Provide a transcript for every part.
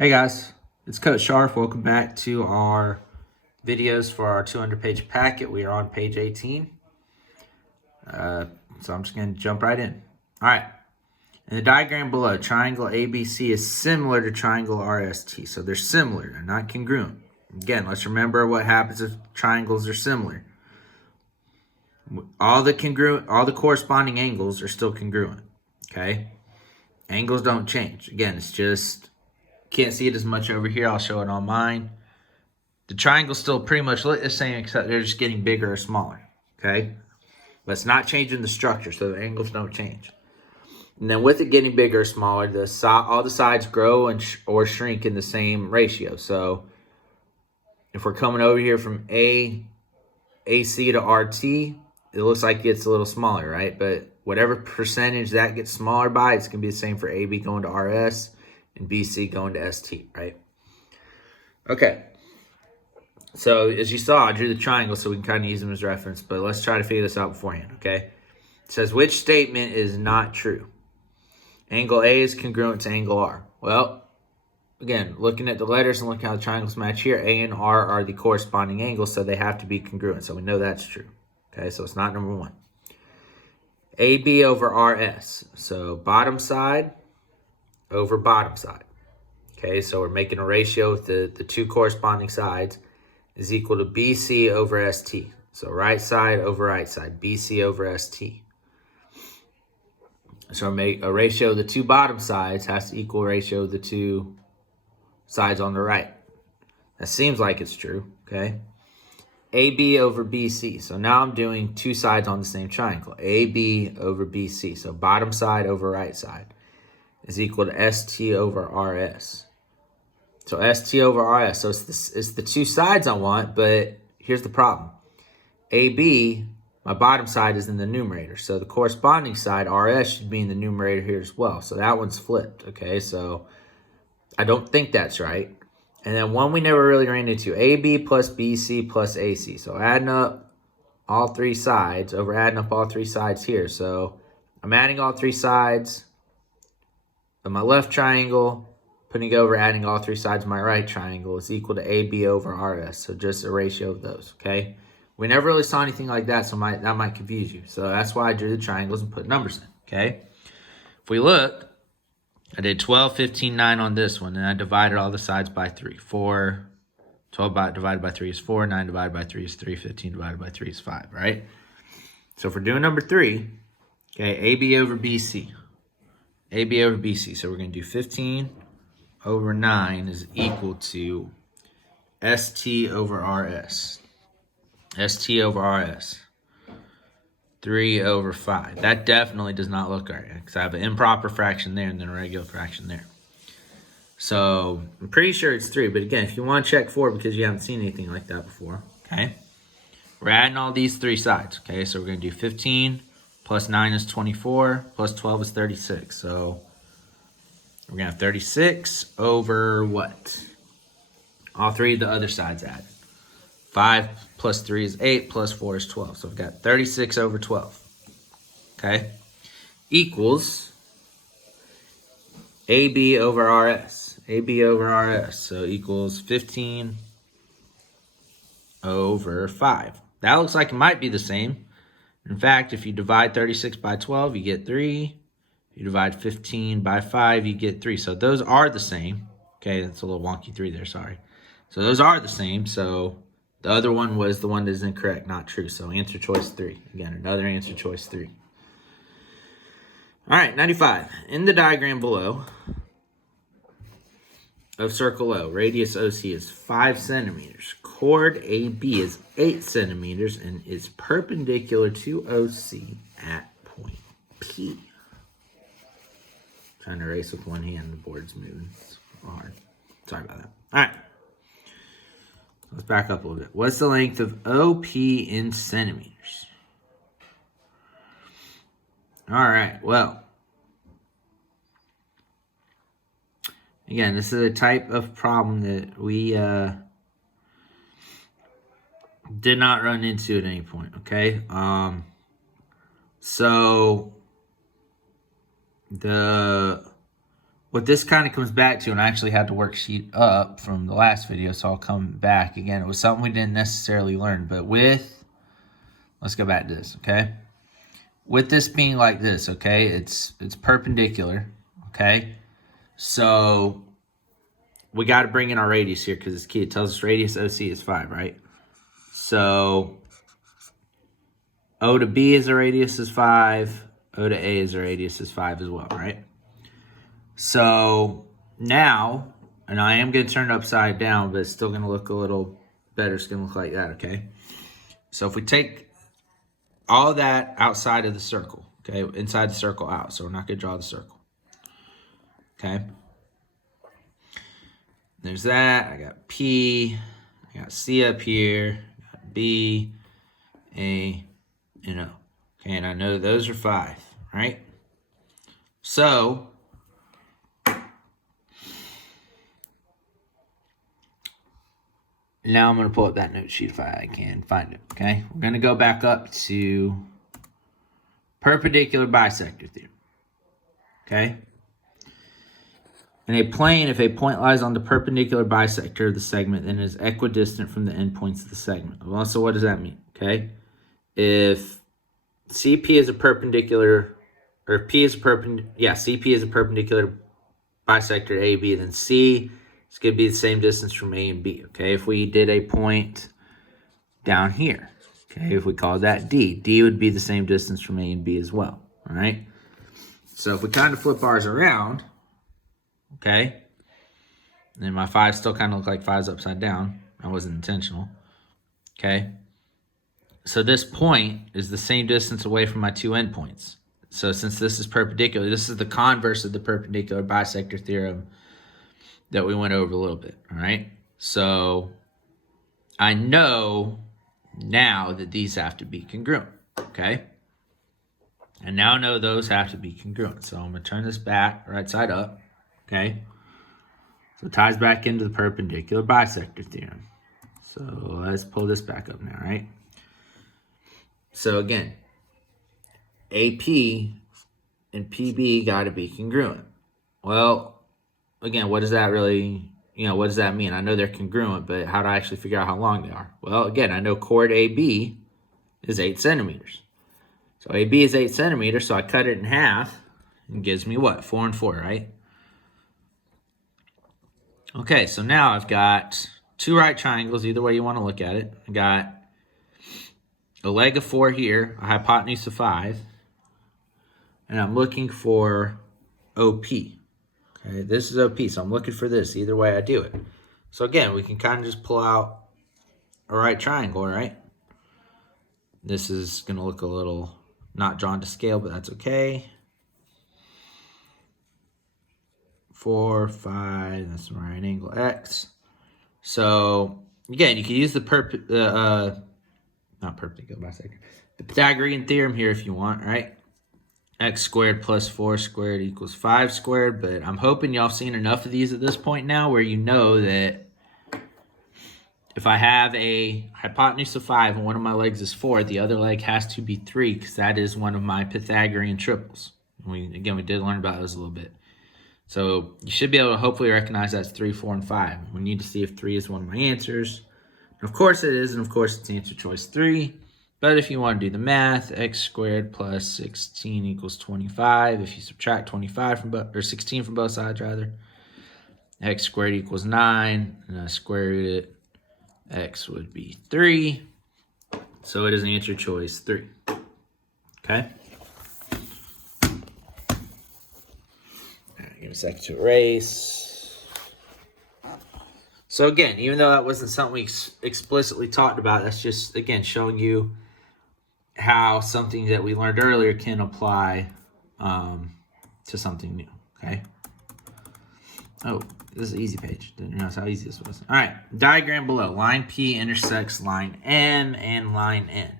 Hey guys, it's Coach Sharp. Welcome back to our videos for our 200-page packet. We are on page 18. So I'm just going to jump right in. All right. In the diagram below, triangle ABC is similar to triangle RST. So they're similar. They're not congruent. Again, let's remember what happens if triangles are similar. All the corresponding angles are still congruent. Okay? Angles don't change. Again, it's just can't see it as much over here. I'll show it on mine. The triangles still pretty much look the same, except they're just getting bigger or smaller. Okay? But it's not changing the structure, so the angles don't change. And then with it getting bigger or smaller, all the sides grow or shrink in the same ratio. So if we're coming over here from AC to RT, it looks like it gets a little smaller, right? But whatever percentage that gets smaller by, it's going to be the same for AB going to RS and BC going to ST, right? Okay. So as you saw, I drew the triangle so we can kind of use them as reference, but let's try to figure this out beforehand, okay? It says, which statement is not true? Angle A is congruent to angle R. Well, again, looking at the letters and looking how the triangles match here, A and R are the corresponding angles, so they have to be congruent. So we know that's true, okay? So it's not number one. AB over RS. So bottom side over bottom side. Okay, so we're making a ratio with the two corresponding sides is equal to BC over ST. So right side over right side, BC over ST. So make a ratio of the two bottom sides has to equal ratio of the two sides on the right. That seems like it's true, okay? AB over BC. So now I'm doing two sides on the same triangle. AB over BC. So bottom side over right side is equal to ST over RS. So ST over RS. So it's the two sides I want, but here's the problem. AB, my bottom side, is in the numerator. So the corresponding side, RS, should be in the numerator here as well. So that one's flipped, okay? So I don't think that's right. And then one we never really ran into, AB plus BC plus AC. So adding up all three sides over adding up all three sides here. So I'm adding all three sides of my left triangle, putting over adding all three sides of my right triangle is equal to AB over RS. So just a ratio of those, okay? We never really saw anything like that, so that might confuse you. So that's why I drew the triangles and put numbers in, okay? If we look, I did 12, 15, 9 on this one, and I divided all the sides by 3. 12 divided by 3 is 4, 9 divided by 3 is 3, 15 divided by 3 is 5, right? So if we're doing number 3, okay, AB over BC. AB over BC, so we're going to do 15 over 9 is equal to ST over RS. ST over RS. 3 over 5. That definitely does not look right because I have an improper fraction there and then a regular fraction there. So I'm pretty sure it's 3. But again, if you want to check 4 because you haven't seen anything like that before, okay? We're adding all these three sides, okay? So we're going to do 15 plus 9 is 24 plus 12 is 36. So we're going to have 36 over what? All three of the other sides added. 5 plus 3 is 8, plus 4 is 12. So we've got 36 over 12. Okay? Equals AB over RS. AB over RS. So equals 15 over 5. That looks like it might be the same. In fact, if you divide 36 by 12, you get 3. If you divide 15 by 5, you get 3. So those are the same. Okay, that's a little wonky 3 there, sorry. So those are the same. So the other one was the one that is incorrect, not true. So answer choice 3. Again, another answer choice 3. All right, 95. In the diagram below of circle O, radius OC is 5 centimeters. Chord AB is 8 centimeters and is perpendicular to OC at point P. Trying to erase with one hand, the board's moving. It's hard. Sorry about that. All right. Let's back up a little bit. What's the length of OP in centimeters? All right, well, again, this is a type of problem that we did not run into at any point, okay? So the what this kind of comes back to, and I actually had the worksheet up from the last video, so I'll come back again. It was something we didn't necessarily learn, but let's go back to this, okay? With this being like this, okay, it's perpendicular, okay? So we got to bring in our radius here because it's key. It tells us radius OC is 5, right? So O to B is a radius is 5. O to A is a radius is 5 as well, right? So now, and I am going to turn it upside down, but it's still going to look a little better. It's going to look like that, okay? So if we take all that outside of the circle, okay, inside the circle out, so we're not going to draw the circle, okay? There's that. I got P, I got C up here, I got B, A, and O. Okay, and I know those are 5, right? So now I'm going to pull up that note sheet if I can find it, okay? We're going to go back up to perpendicular bisector theorem, okay? In a plane, if a point lies on the perpendicular bisector of the segment, then it is equidistant from the endpoints of the segment. Well, so what does that mean, okay? If CP is a perpendicular, or P is a perpendicular, yeah, CP is a perpendicular bisector to AB, then C is going to be the same distance from A and B, okay? If we did a point down here, okay, if we call that D, D would be the same distance from A and B as well, all right? So if we kind of flip ours around, okay, and my 5 still kind of look like 5's upside down. That wasn't intentional, okay? So this point is the same distance away from my 2 endpoints. So since this is perpendicular, this is the converse of the perpendicular bisector theorem that we went over a little bit, all right? So I know now that these have to be congruent, okay? And now I know those have to be congruent. So I'm going to turn this back, right side up, okay? So it ties back into the perpendicular bisector theorem. So let's pull this back up now, right? So again, AP and PB got to be congruent. Well, again, what does that really, what does that mean? I know they're congruent, but how do I actually figure out how long they are? Well, again, I know chord AB is 8 centimeters. So AB is 8 centimeters, so I cut it in half and gives me what? 4 and 4, right? Okay, so now I've got 2 right triangles, either way you want to look at it. I got a leg of 4 here, a hypotenuse of 5, and I'm looking for OP. Okay, this is OP, so I'm looking for this, either way I do it. So again, we can kind of just pull out a right triangle, right? This is going to look a little not drawn to scale, but that's okay. 4, 5, that's the right angle X. So again, you can use the not perpendicular bisector, the Pythagorean theorem here if you want, right? X squared plus 4 squared equals 5 squared, but I'm hoping y'all seen enough of these at this point now where you know that if I have a hypotenuse of 5 and one of my legs is 4, the other leg has to be 3 because that is one of my Pythagorean triples. We did learn about those a little bit. So you should be able to hopefully recognize that's 3, 4, and 5. We need to see if 3 is one of my answers. And of course it is, and of course it's answer choice 3. But if you want to do the math, x squared plus 16 equals 25. If you subtract 25 from both, or 16 from both sides rather, x squared equals 9, and I square root it, x would be 3. So it is answer choice 3. Okay? Give me a second to erase. So again, even though that wasn't something we explicitly talked about, that's just, again, showing you how something that we learned earlier can apply to something new, okay? Oh, this is an easy page. Didn't realize how easy this was. All right, diagram below. Line P intersects line M and line N.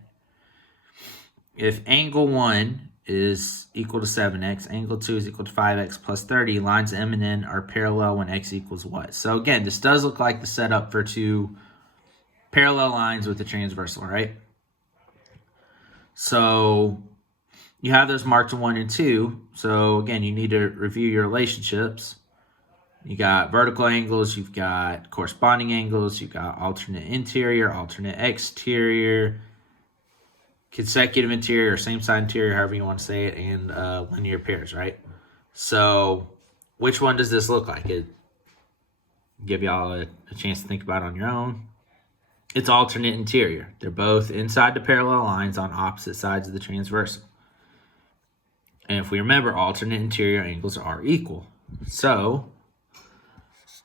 If angle 1 is equal to 7x, angle 2 is equal to 5x plus 30, lines M and N are parallel when x equals what? So again, this does look like the setup for 2 parallel lines with a transversal, right? So you have those marked in 1 and 2. So again, you need to review your relationships. You got vertical angles, you've got corresponding angles, you've got alternate interior, alternate exterior, consecutive interior, or same side interior, however you want to say it, and linear pairs, right? So which one does this look like? It give y'all a chance to think about it on your own. It's alternate interior. They're both inside the parallel lines on opposite sides of the transversal. And if we remember, alternate interior angles are equal. So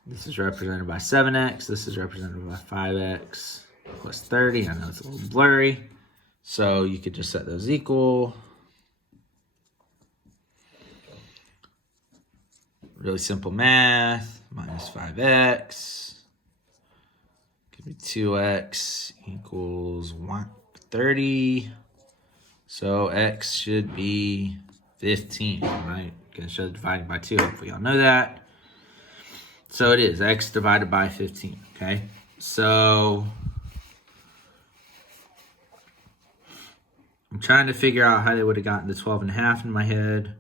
this is represented by 7x. This is represented by 5x plus 30. I know it's a little blurry. So you could just set those equal. Really simple math. Minus 5x. Could be 2x equals 30. So x should be 15, right? Gonna show dividing by 2. Hopefully y'all know that. So it is x divided by 15, okay? So I'm trying to figure out how they would have gotten the 12.5 in my head.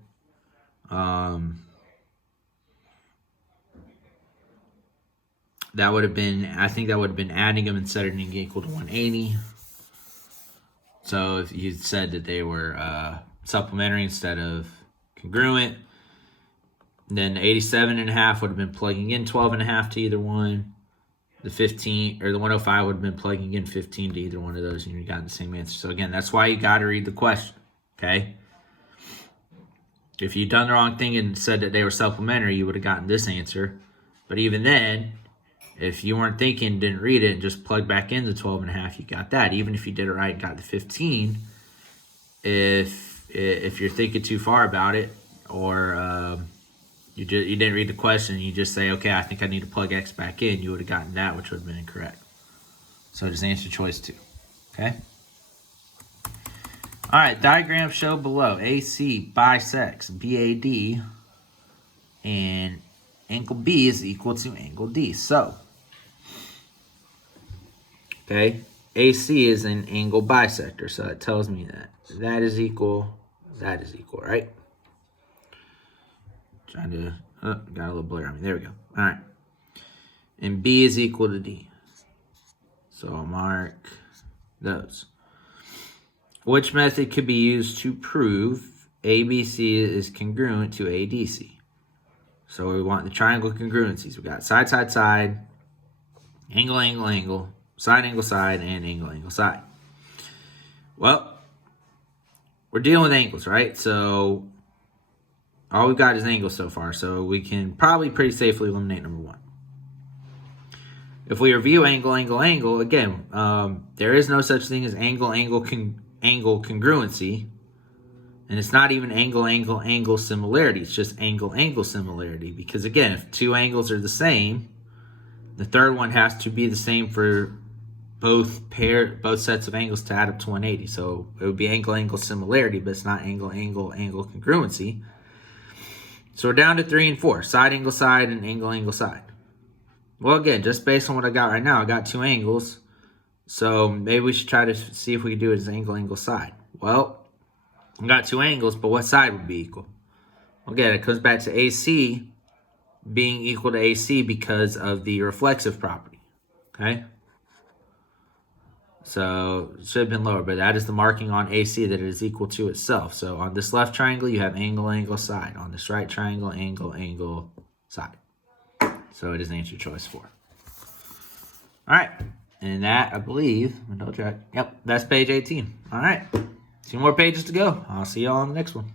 That would have been, I think that would have been adding them and setting it equal to 180. So if you said that they were supplementary instead of congruent, then 87.5 would have been plugging in 12.5 to either one. The 15 or the 105 would have been plugging in 15 to either one of those, and you got the same answer. So again, that's why you got to read the question, okay? If you'd done the wrong thing and said that they were supplementary, you would have gotten this answer. But even then, if you weren't thinking, didn't read it, and just plugged back in the 12.5, you got that. Even if you did it right and got the 15, if you're thinking too far about it, or you didn't read the question, you just say, okay, I think I need to plug x back in, you would have gotten that, which would have been incorrect. So just answer choice 2, okay? All right, diagram show below. AC bisects BAD, and angle B is equal to angle D. So, okay, AC is an angle bisector, so it tells me that that is equal, right? Trying to, got a little blur on me. There we go. All right. And B is equal to D. So I'll mark those. Which method could be used to prove ABC is congruent to ADC? So we want the triangle congruencies. We got side, side, side, angle, angle, angle, side, angle, side, and angle, angle, side. Well, we're dealing with angles, right? So all we've got is angles so far, so we can probably pretty safely eliminate number 1. If we review angle, angle, angle, again, there is no such thing as angle, angle congruency, and it's not even angle, angle, angle similarity. It's just angle, angle similarity, because again, if 2 angles are the same, the third one has to be the same for both sets of angles to add up to 180. So it would be angle, angle similarity, but it's not angle, angle, angle congruency. So we're down to 3 and 4, side, angle, side, and angle, angle, side. Well, again, just based on what I got right now, I got 2 angles. So maybe we should try to see if we can do it as angle, angle, side. Well, I got 2 angles, but what side would be equal? Again, it comes back to AC being equal to AC because of the reflexive property, okay? So it should have been lower, but that is the marking on AC, that it is equal to itself. So on this left triangle, you have angle, angle, side. On this right triangle, angle, angle, side. So it is answer choice 4. All right. And that, I believe, double check. Yep, that's page 18. All right. 2 more pages to go. I'll see y'all on the next one.